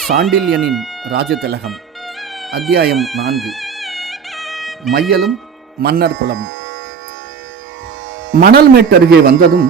சாண்டில்யனின் ராஜதிலகம். அத்தியாயம் 4. மையலும் மன்னர் குலமும். மணல் மேட்டருகே வந்ததும்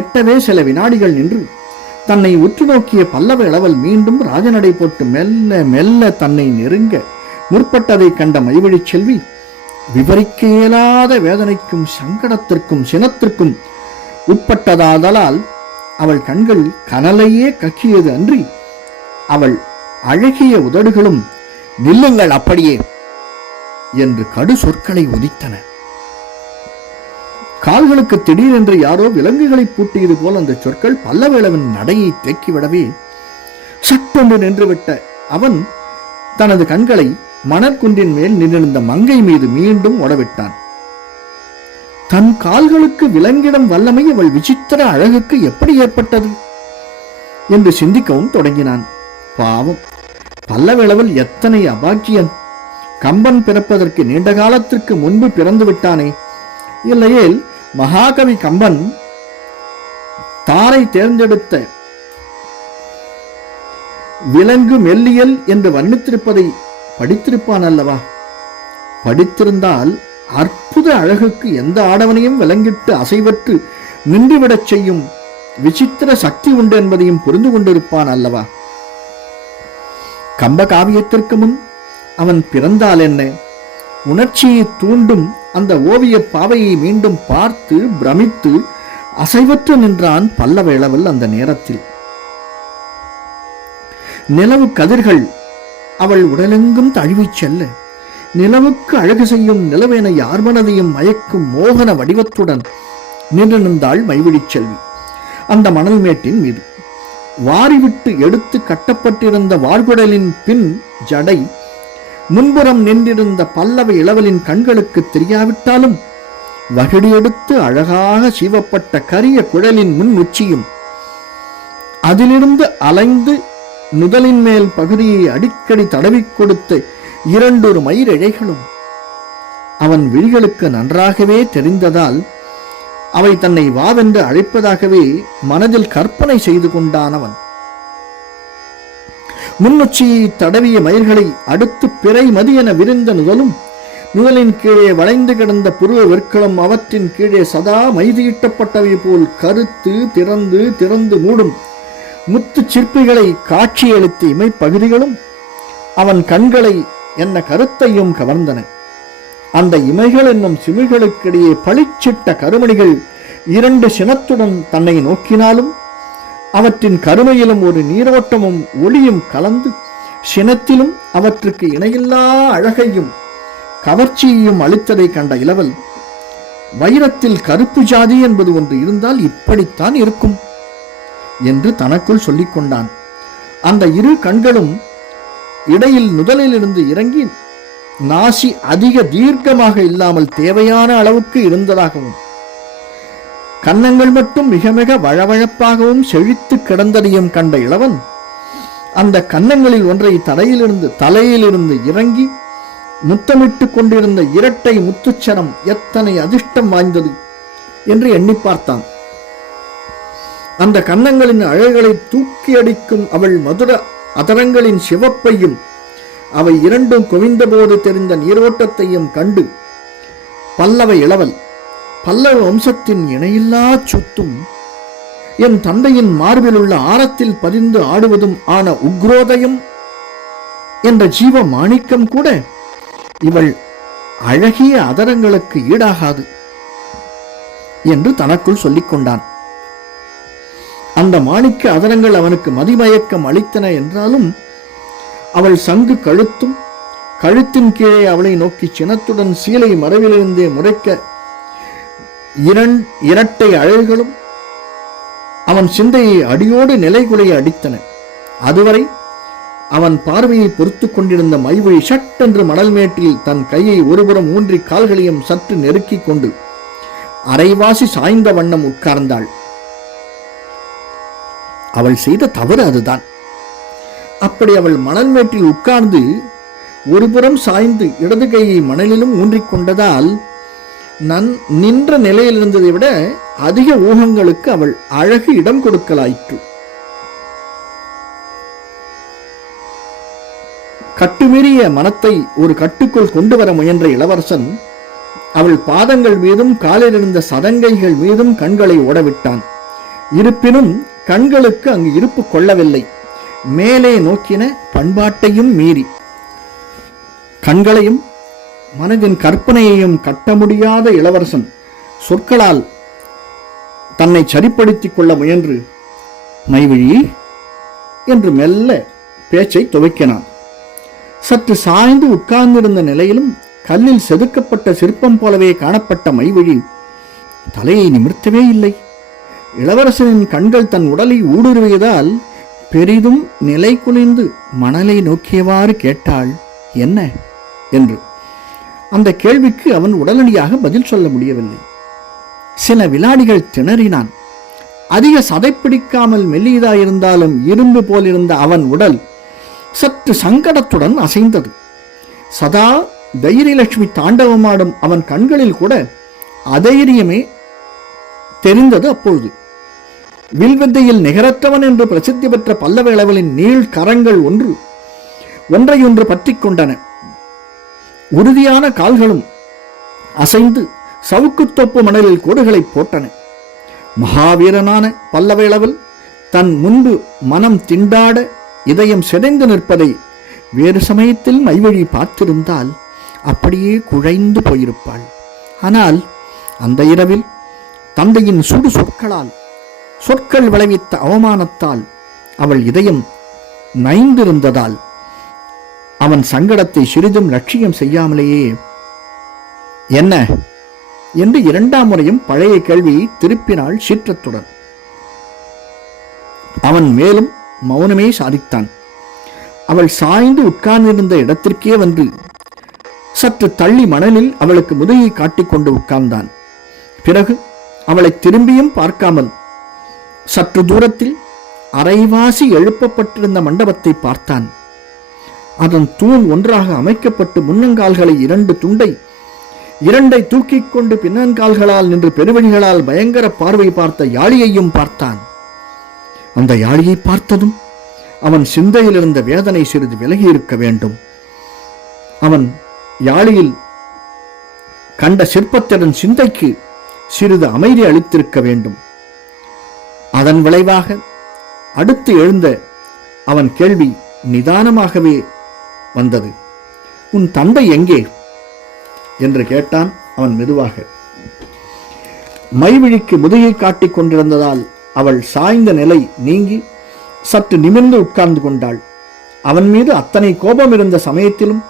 எட்டவே சில வினாடிகள் நின்று தன்னை உற்று நோக்கிய பல்லவ இளவல் மீண்டும் ராஜநடை போட்டு மெல்ல மெல்ல தன்னை நெருங்க முற்பட்டதை கண்ட மைவழிச் செல்வி விவரிக்க இயலாத வேதனைக்கும் சங்கடத்திற்கும் சினத்திற்கும் உட்பட்டதாதலால் அவள் கண்கள் கனலையே கக்கியது அன்றி அவள் அழகிய உதடுகளும் நில்லுங்கள் அப்படியே என்று கடு சொற்களை உதித்தன. கால்களுக்கு திடீரென்று யாரோ விலங்குகளை பூட்டியது போல் அந்த சொற்கள் பல்லவேளவன் நடையை தேக்கிவிடவே சட்டென்று நின்றுவிட்ட அவன் தனது கண்களை மணற்குன்றின் மேல் நின்றிருந்த மங்கை மீது மீண்டும் ஓடவிட்டான். தன் கால்களுக்கு விலங்கிடம் வல்லமை அவள் விசித்திர அழகுக்கு எப்படி ஏற்பட்டது என்று சிந்திக்கவும் தொடங்கினான். பாவம், பல்லவேளவல் எத்தனை அபாக்கியன்! கம்பன் பிறப்பதற்கு நீண்ட காலத்திற்கு முன்பு பிறந்து விட்டானே. இல்லையேல் மகாகவி கம்பன் தாரை தேர்ந்தெடுத்த விலங்கு மெல்லியல் என்று வர்ணித்திருப்பதை படித்திருப்பான் அல்லவா? படித்திருந்தால் அற்புத அழகுக்கு எந்த ஆடவனையும் விலங்கிட்டு அசைவற்று நின்றுவிடச் செய்யும் விசித்திர சக்தி உண்டு என்பதையும் புரிந்து கொண்டிருப்பான் அல்லவா? கம்ப காவியத்திற்கு முன் அவன் பிறந்தால் என்ன? உணர்ச்சியை தூண்டும் அந்த ஓவிய பாவையை மீண்டும் பார்த்து பிரமித்து அசைவற்று நின்றான் பல்லவேளவல். அந்த நேரத்தில் நிலவு கதிர்கள் அவள் உடலெங்கும் தழுவிச் செல்ல நிலவுக்கு அழகு செய்யும் நிலவேன யார் மனதையும் மயக்கும் மோகன வடிவத்துடன் நின்று நின்றாள் மைவிழிச் செல்வி. அந்த மணல் மேட்டின் மீது வாரிவிட்டு எடுத்து கட்டப்பட்டிருந்த வார்குடலின் பின் ஜடை முன்புறம் நின்றிருந்த பல்லவ இளவலின் கண்களுக்கு தெரியாவிட்டாலும் வகிடியெடுத்து அழகாக சீவப்பட்ட கரிய குழலின் முன் உச்சியும் அதிலிருந்து அலைந்து முதலின் மேல் பகுதியை அடிக்கடி தடவிக் கொடுத்த இரண்டொரு மயிரிழைகளும் அவன் விழிகளுக்கு நன்றாகவே தெரிந்ததால் அவை தன்னை வாவென்று அழைப்பதாகவே மனதில் கற்பனை செய்து கொண்டானவன். முன்னுச்சியை தடவிய மயிர்களை அடுத்து பிறை மதியென விரிந்த நுதலின் கீழே வளைந்து கிடந்த புருவ வெற்களும் அவற்றின் கீழே சதா மைதீட்டப்பட்டவை போல் கருத்து திறந்து மூடும் முத்து சிற்பிகளை காட்சியளித்த இமைப்பகுதிகளும் அவன் கண்களை என்ன கருத்தையும் கவர்ந்தன. அந்த இமைகள் என்னும் சிமிழ்களுக்கிடையே பளிச்சிட்ட கருமணிகள் இரண்டு சினத்துடன் தன்னை நோக்கினாலும் அவற்றின் கருமையிலும் ஒரு நீரோட்டமும் ஒளியும் கலந்து சினத்திலும் அவற்றுக்கு இணையில்லா அழகையும் கவர்ச்சியையும் அளித்ததை கண்ட இளவல், வைரத்தில் கருப்பு ஜாதி என்பது ஒன்று இருந்தால் இப்படித்தான் இருக்கும் என்று தனக்குள் சொல்லிக் கொண்டான். அந்த இரு கண்களும் இடையில் நுதலிலிருந்து இறங்கி நாசி அதிக தீர்க்கமாக இல்லாமல் தேவையான அளவுக்கு இருந்ததாகவும் கன்னங்கள் மட்டும் மிக மிக வழவழப்பாகவும் செழித்து கிடந்ததையும் கண்ட இளவன் அந்த கன்னங்களில் ஒன்றை தலையிலிருந்து இறங்கி முத்தமிட்டு கொண்டிருந்த இரட்டை முத்துச்சரம் எத்தனை அதிர்ஷ்டம் வாய்ந்தது என்று எண்ணி பார்த்தான். அந்த கன்னங்களின் அழகுகளை தூக்கி அடிக்கும் அவள் மதுர அதரங்களின் சிவப்பையும் அவை இரண்டும் குவிந்தபோது தெரிந்த நீரோட்டத்தையும் கண்டு பல்லவ இளவல், பல்லவ வம்சத்தின் இணையில்லா சொத்தும் என் தந்தையின் மார்பில் உள்ள ஆரத்தில் பதிந்து ஆடுவதும் ஆன உக்ரோதயம் என்ற ஜீவ மாணிக்கம் கூட இவள் அழகிய அதரங்களுக்கு ஈடாகாது என்று தனக்குள் சொல்லிக் கொண்டான். அந்த மாணிக்க அதரங்கள் அவனுக்கு மதிமயக்கம் அளித்தன என்றாலும் அவள் சங்கு கழுத்தும் கழுத்தின் கீழே அவளை நோக்கி சினத்துடன் சீலை மறைவிலிருந்தே முறைக்க இரட்டை அழகுகளும் அவன் சிந்தையை அடியோடு நிலைகுலைய அடித்தன. அதுவரை அவன் பார்வையை பொறுத்து கொண்டிருந்த மைவழி சட்டென்று மணல் மேட்டில் தன் கையை ஒருபுறம் ஊன்றி கால்களையும் சற்று நெருக்கிக் கொண்டு அரைவாசி சாய்ந்த வண்ணம் உட்கார்ந்தாள். அவள் செய்த தவறு அதுதான். அப்படி அவள் மணல் மேட்டில் உட்கார்ந்து ஒருபுறம் சாய்ந்து இடது கையை மணலிலும் ஊன்றிக்கொண்டதால் நின்ற நிலையில் இருந்ததை விட அதிக ஊகங்களுக்கு அவள் அழகு இடம் கொடுக்கலாயிற்று. கட்டுமீறிய மனத்தை ஒரு கட்டுக்குள் கொண்டு வர முயன்ற இளவரசன் அவள் பாதங்கள் மீதும் காலில் இருந்த சதங்கைகள் மீதும் கண்களை ஓடவிட்டான். இருப்பினும் கண்களுக்கு அங்கு இருப்பு கொள்ளவில்லை. மேலே நோக்கின பண்பாட்டையும் மீறி கண்களையும் மனதின் கற்பனையையும் கட்ட முடியாத இளவரசன் சொற்களால் தன்னை சரிப்படுத்திக் கொள்ள முயன்று மைவிழி என்று மெல்ல பேச்சை துவக்கினான். சற்று சாய்ந்து உட்கார்ந்திருந்த நிலையிலும் கல்லில் செதுக்கப்பட்ட சிற்பம் போலவே காணப்பட்ட மைவிழி தலையை நிமிர்த்தவே இல்லை. இளவரசனின் கண்கள் தன் உடலை ஊடுருவியதால் பெரிதும் நிலை குனிந்து மணலை நோக்கியவாறு கேட்டாள், என்ன என்று. அந்த கேள்விக்கு அவன் உடனடியாக பதில் சொல்ல முடியவில்லை. சில வினாடிகள் திணறினான். அதிக சதைப்பிடிக்காமல் மெல்லியதாயிருந்தாலும் இரும்பு போலிருந்த அவன் உடல் சற்று சங்கடத்துடன் அசைந்தது. சதா தைரியலட்சுமி தாண்டவமாடும் அவன் கண்களில் கூட அதைரியமே தெரிந்தது. அப்பொழுது வில்வித்தையில் நிகரற்றவன் என்று பிரசித்தி பெற்ற பல்லவ இளவலின் நீள் கரங்கள் ஒன்றையொன்று பற்றி கொண்டன. உறுதியான கால்களும் அசைந்து சவுக்குத்தோப்பு மணலில் கோடுகளை போட்டன. மகாவீரனான பல்லவ இளவல் தன் முன்பு மனம் திண்டாட இதயம் சிதைந்து நிற்பதை வேறு சமயத்தில் மைவழி பார்த்திருந்தால் அப்படியே குழைந்து போயிருப்பாள். ஆனால் அந்த இரவில் தந்தையின் சுடு சொற்கள் விளைவித்த அவமானத்தால் அவள் இதயம் நைந்திருந்ததால் அவன் சங்கடத்தை சிறிதும் லட்சியம் செய்யாமலேயே என்ன என்று இரண்டாம் முறையும் பழைய கேள்வியை திருப்பினாள் சீற்றத்துடன். அவன் மேலும் மௌனமே சாதித்தான். அவள் சாய்ந்து உட்கார்ந்திருந்த இடத்திற்கே வந்து சற்று தள்ளி மணலில் அவளுக்கு முதுகை காட்டிக்கொண்டு உட்கார்ந்தான். பிறகு அவளை திரும்பியும் பார்க்காமல் சற்று தூரத்தில் அரைவாசி எழுப்பப்பட்டிருந்த மண்டபத்தை பார்த்தான். அதன் தூண் ஒன்றாக அமைக்கப்பட்டு முன்னங்கால்களை இரண்டை தூக்கிக் கொண்டு பின்னங்கால்களால் நின்று பெருவழிகளால் பயங்கர பார்வை பார்த்த யாழியையும் பார்த்தான். அந்த யாழியை பார்த்ததும் அவன் சிந்தையில் இருந்த வேதனை சிறிது விலகி இருக்க வேண்டும். அவன் யாழியில் கண்ட சிற்பத்தின் சிந்தைக்கு சிறிது அமைதி அளித்திருக்க வேண்டும். அதன் விளைவாக அடுத்து எழுந்த அவன் கேள்வி நிதானமாகவே வந்தது. உன் தந்தை எங்கே என்று கேட்டான் அவன் மெதுவாக. மைவிழிக்கு முதுகை காட்டிக் கொண்டிருந்ததால் அவள் சாய்ந்த நிலை நீங்கி சற்று நிமிர்ந்து உட்கார்ந்து கொண்டாள். அவன் மீது அத்தனை கோபம் இருந்த சமயத்திலும்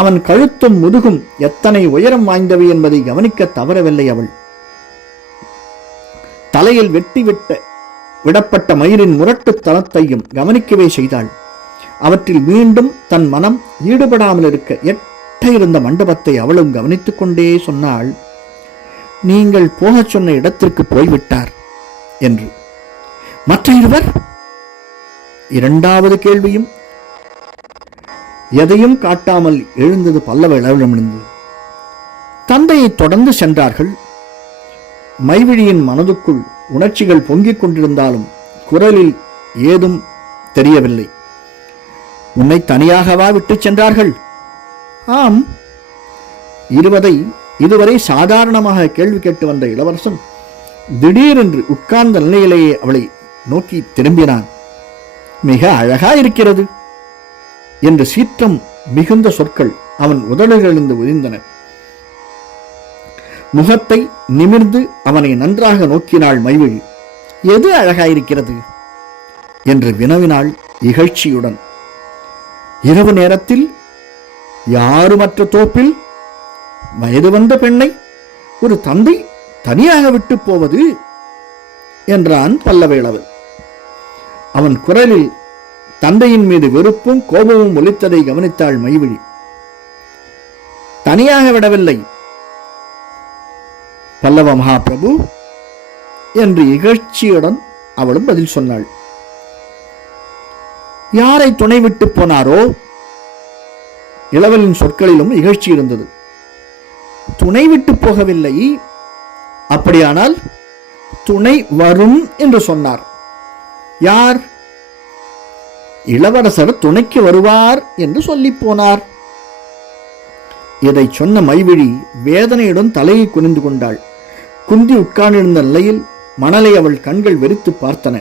அவன் கழுத்தும் முதுகும் எத்தனை உயரம் வாய்ந்தவை என்பதை கவனிக்க தவறவில்லை. அவள் தலையில் விடப்பட்ட மயிரின் முரட்டுத்தனத்தையும் கவனிக்கவே செய்தாள். அவற்றில் மீண்டும் தன் மனம் ஈடுபடாமல் இருக்க எட்ட இருந்த மண்டபத்தை அவளும் கவனித்துக் கொண்டே சொன்னாள், நீங்கள் போகச் சொன்ன இடத்திற்கு போய்விட்டார் என்று. மற்ற இருவர்? இரண்டாவது கேள்வியும் எதையும் காட்டாமல் எழுந்தது பல்லவ இளவலிடமிருந்து. தந்தையை தொடர்ந்து சென்றார்கள். மைவிழியின் மனதுக்குள் உணர்ச்சிகள் பொங்கிக் கொண்டிருந்தாலும் குரலில் ஏதும் தெரியவில்லை. உன்னை தனியாகவா விட்டுச் சென்றார்கள்? ஆம். இதுவரை சாதாரணமாக கேள்வி கேட்டு வந்த இளவரசன் திடீரென்று உட்கார்ந்த நிலையிலேயே அவளை நோக்கி திரும்பினான். மிக அழகாயிருக்கிறது என்று சீற்றம் மிகுந்த சொற்கள் அவன் உதடுகளிலிருந்து உதிர்ந்தன. முகத்தை நிமிர்ந்து அவனை நன்றாக நோக்கினாள் மைவிழி. எது அழகாயிருக்கிறது என்று வினவினாள் இகழ்ச்சியுடன். இரவு நேரத்தில் யாருமற்ற தோப்பில் வயது வந்த பெண்ணை ஒரு தந்தை தனியாக விட்டு போவது என்றான் பல்லவ இளவல். அவன் குரலில் தந்தையின் மீது வெறுப்பும் கோபமும் ஒலித்ததை கவனித்தாள் மைவிழி. தனியாக விடவில்லை பல்லவ மகாபிரபு என்று இகழ்ச்சியுடன் அவளும் பதில் சொன்னாள். யாரை துணை விட்டு போனாரோ? இளவலின் சொற்களிலும் இகழ்ச்சி இருந்தது. துணை விட்டு போகவில்லை. அப்படியானால் துணை வரும் என்று சொன்னார். யார்? இளவரசர் துணைக்கு வருவார் என்று சொல்லி போனார். இதை சொன்ன மைவிழி வேதனையுடன் தலையை குனிந்து கொண்டாள். குந்தி உட்கார்ந்திருந்த நிலையில் மணலை அவள் கண்கள் வெறித்து பார்த்தன.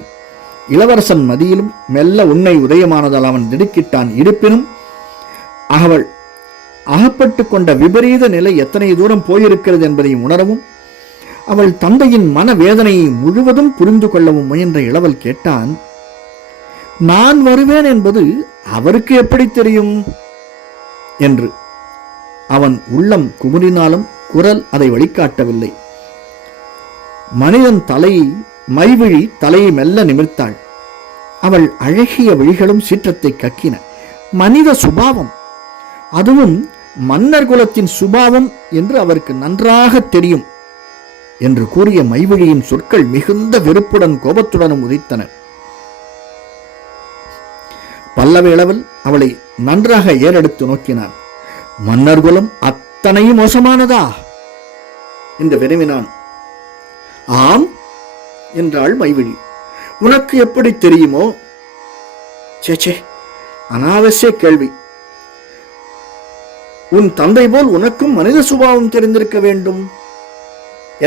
இளவரசன் மதியிலும் மெல்ல உன்னை உதயமானதால் அவன் திடுக்கிட்டான். இருப்பினும் அவள் அகப்பட்டு கொண்ட விபரீத நிலை எத்தனை தூரம் போயிருக்கிறது என்பதையும் உணரவும் அவள் தந்தையின் மன வேதனையை முழுவதும் புரிந்து கொள்ளவும் முயன்ற இளவல் கேட்டான், நான் வருவேன் என்பது அவருக்கு எப்படி தெரியும் என்று. அவன் உள்ளம் குமுறினாலும் குரல் அதை வழிகாட்டவில்லை. மனிதன் தலையை மைவிழி தலையை மெல்ல நிமிர்த்தாள். அவள் அழகிய விழிகளும் சீற்றத்தை கக்கின. மனித சுபாவம், அதுவும் மன்னர் குலத்தின் சுபாவம் என்று அவருக்கு நன்றாக தெரியும் என்று கூறிய மைவிழியின் சொற்கள் மிகுந்த வெறுப்புடன் கோபத்துடனும் உதித்தன. பல்லவ இளவல் அவளை நன்றாக ஏறெடுத்து நோக்கினான். மன்னர் குலம் அத்தனை மோசமானதா என்று வினவினான். ஆம் என்றாள் மைவிழி. உனக்கு எப்படி தெரியுமோ? சேச்சே, அனாவசிய கேள்வி. உன் தந்தை போல் உனக்கும் மனித சுபாவம் தெரிந்திருக்க வேண்டும்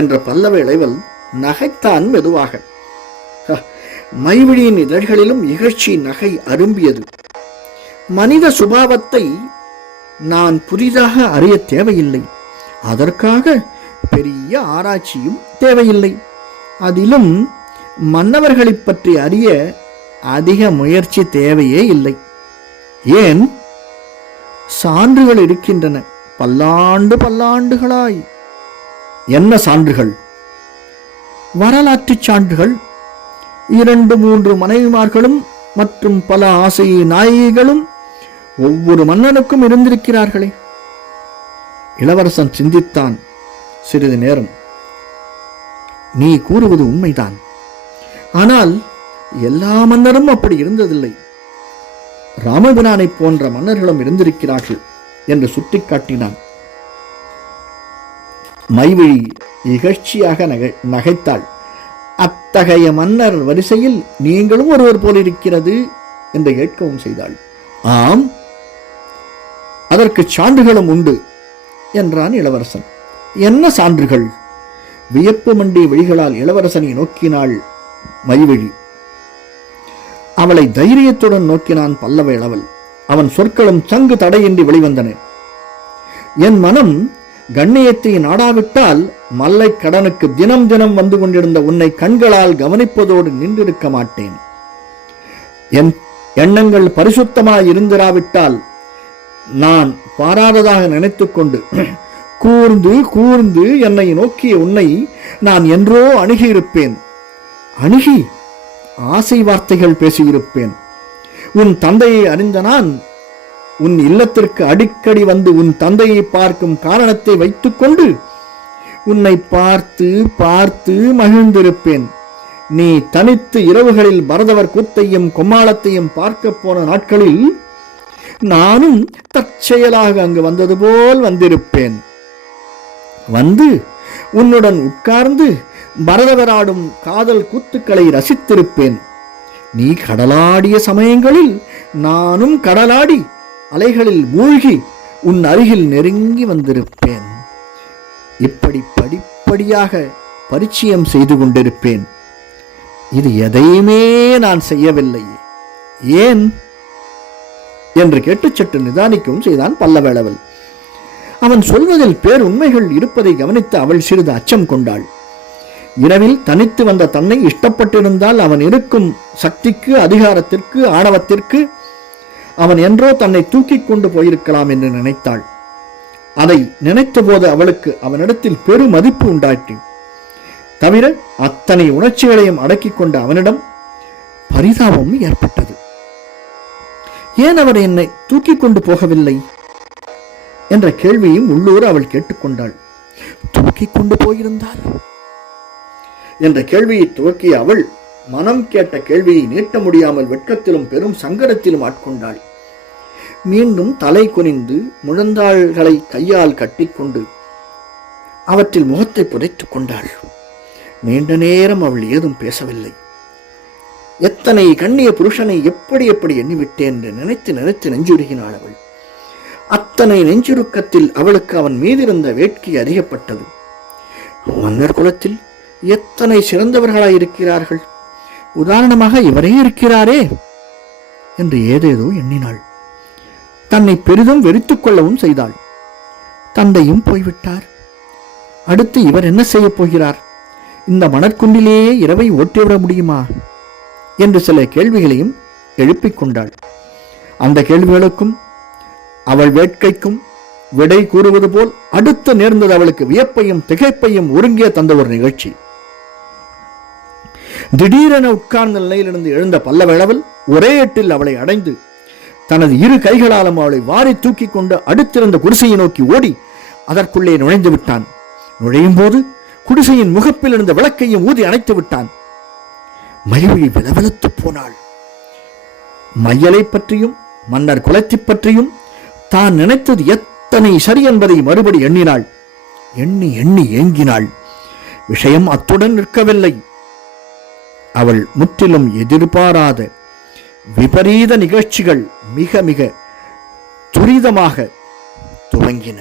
என்ற பல்லவ இளைவல் நகைத்தான் மெதுவாக. மைவிழியின் இதழ்களிலும் இகழ்ச்சி நகை அரும்பியது. மனித சுபாவத்தை நான் புதிதாக அறிய தேவையில்லை. அதற்காக பெரிய ஆராய்ச்சியும் தேவையில்லை. அதிலும் மன்னவர்களை பற்றி அறிய அதிக முயற்சி தேவையே இல்லை. ஏன்? சான்றுகள் இருக்கின்றன, பல்லாண்டுகளாய். என்ன சான்றுகள்? வரலாற்று சான்றுகள். 2-3 மனைவிமார்களும் மற்றும் பல ஆசை நாயகிகளும் ஒவ்வொரு மன்னனுக்கும் இருந்திருக்கிறார்களே. இளவரசன் சிந்தித்தான் சிறிது நேரம். நீ கூறுவது உண்மைதான். ஆனால் எல்லா மன்னரும் அப்படி இருந்ததில்லை. ராமபிரானை போன்ற மன்னர்களும் இருந்திருக்கிறார்கள் என்று சுட்டிக்காட்டினான். மைவிழி இகழ்ச்சியாக நகைத்தாள். அத்தகைய மன்னர் வரிசையில் நீங்களும் ஒருவர் போலிருக்கிறது என்று கேட்கவும் செய்தாள். ஆம், அதற்கு சான்றுகளும் உண்டு என்றான் இளவரசன். என்ன சான்றுகள்? வியப்பு மண்டிய விழிகளால் இளவரசனை நோக்கினாள் மைவிழி. அவளை தைரியத்துடன் நோக்கினான் பல்லவ இளவல். அவன் சொற்களும் சங்கு தடையின்றி வெளிவந்தன. என் மனம் கண்ணியத்தை நாடாவிட்டால் மல்லை கடனுக்கு தினம் தினம் வந்து கொண்டிருந்த உன்னை கண்களால் கவனிப்பதோடு நின்றிருக்க மாட்டேன். என் எண்ணங்கள் பரிசுத்தமாய் இருந்திராவிட்டால் நான் பாராததாக நினைத்துக் கொண்டு கூர்ந்து கூர்ந்து என்னை நோக்கிய உன்னை நான் என்றோ அணுகியிருப்பேன். அணுகி ஆசை வார்த்தைகள் பேசியிருப்பேன். உன் தந்தையை அறிந்த நான் உன் இல்லத்திற்கு அடிக்கடி வந்து உன் தந்தையை பார்க்கும் காரணத்தை வைத்துக்கொண்டு உன்னை பார்த்து பார்த்து மகிழ்ந்திருப்பேன். நீ தனித்து இரவுகளில் பரதவர் கூத்தையும் கொம்மாளத்தையும் பார்க்க போன நாட்களில் நானும் தற்செயலாக அங்கு வந்தது போல் வந்திருப்பேன். வந்து உன்னுடன் உட்கார்ந்து பரதவராடும் காதல் கூத்துக்களை ரசித்திருப்பேன். நீ கடலாடிய சமயங்களில் நானும் கடலாடி அலைகளில் மூழ்கி உன் அருகில் நெருங்கி வந்திருப்பேன். இப்படி படிப்படியாக பரிச்சயம் செய்து கொண்டிருப்பேன். இது எதையுமே நான் செய்யவில்லை. ஏன் என்று கேட்டு சற்று நிதானிக்கவும் செய்தான் பல்லவேளவல். அவன் சொல்வதில் பேருண்மைகள் இருப்பதை கவனித்து அவள் சிறிது அச்சம் கொண்டாள். இரவில் தனித்து வந்த தன்னை இஷ்டப்பட்டிருந்தால் அவன் இருக்கும் சக்திக்கு, அதிகாரத்திற்கு, ஆணவத்திற்கு அவன் என்றோ தன்னை தூக்கி கொண்டு போயிருக்கலாம் என்று நினைத்தாள். அதை நினைத்த போது அவளுக்கு அவனிடத்தில் பெரு மதிப்பு உண்டாயிற்று. தவிர அத்தனை உணர்ச்சிகளையும் அடக்கிக் கொண்ட அவனிடம் பரிதாபமும் ஏற்பட்டது. ஏன் அவர் என்னை தூக்கி கொண்டு போகவில்லை என்ற கேள்வியும் உள்ளூர் அவள் கேட்டுக்கொண்டாள். தூக்கி கொண்டு போயிருந்தால் என்ற கேள்வியை துவக்கிய அவள் மனம் கேட்ட கேள்வியை நீட்ட முடியாமல் வெட்கத்திலும் பெரும் சங்கடத்திலும் ஆட்கொண்டாள். மீண்டும் தலை குனிந்து முழந்தாள்களை கையால் கட்டிக்கொண்டு அவற்றில் முகத்தை புதைத்துக் கொண்டாள். நீண்ட நேரம் அவள் ஏதும் பேசவில்லை. எத்தனை கண்ணிய புருஷனை எப்படி எப்படி எண்ணிவிட்டேன் என்று நினைத்து நினைத்து நெஞ்சுருகினாள் அவள். அத்தனை நெஞ்சுருக்கத்தில் அவளுக்கு அவன் மீதிருந்த வேட்கை அதிகப்பட்டது. மன்னர் குலத்தில் எத்தனை சிறந்தவர்களாயிருக்கிறார்கள், உதாரணமாக இவரே இருக்கிறாரே என்று ஏதேதோ எண்ணினாள். தன்னை பெரிதும் வெறித்துக் கொள்ளவும் செய்தாள். தந்தையும் போய்விட்டார், அடுத்து இவர் என்ன செய்யப் போகிறார், இந்த மணற்குண்டிலேயே இரவை ஓட்டிவிட முடியுமா என்று சில கேள்விகளையும் எழுப்பிக் கொண்டாள். அந்த கேள்விகளுக்கும் அவள் வேட்கைக்கும் விடை கூறுவது போல் அடுத்து நேர்ந்தது அவளுக்கு வியப்பையும் திகைப்பையும் ஒருங்கே தந்த ஒரு நிகழ்ச்சி. திடீரென உட்கார்ந்த நிலையிலிருந்து எழுந்த பல்லவேளவல் ஒரே எட்டில் அவளை அடைந்து தனது இரு கைகளாலும் அவளை வாரி தூக்கி கொண்டு அடுத்திருந்த குடிசையை நோக்கி ஓடி அதற்குள்ளே நுழைந்து விட்டான். நுழையும் போது குடிசையின் முகப்பில் இருந்த விளக்கையும் ஊதி அணைத்து விட்டான். மயில்விழி விலவலத்து போனாள். மையலை பற்றியும் மன்னர் குலத்தை பற்றியும் தான் நினைத்தது எத்தனை சரி என்பதை மறுபடி எண்ணினாள். எண்ணி எண்ணி ஏங்கினாள். விஷயம் அத்துடன் நிற்கவில்லை. அவள் முற்றிலும் எதிர்பாராத விபரீத நிகழ்ச்சிகள் மிக மிக துரிதமாக துவங்கின.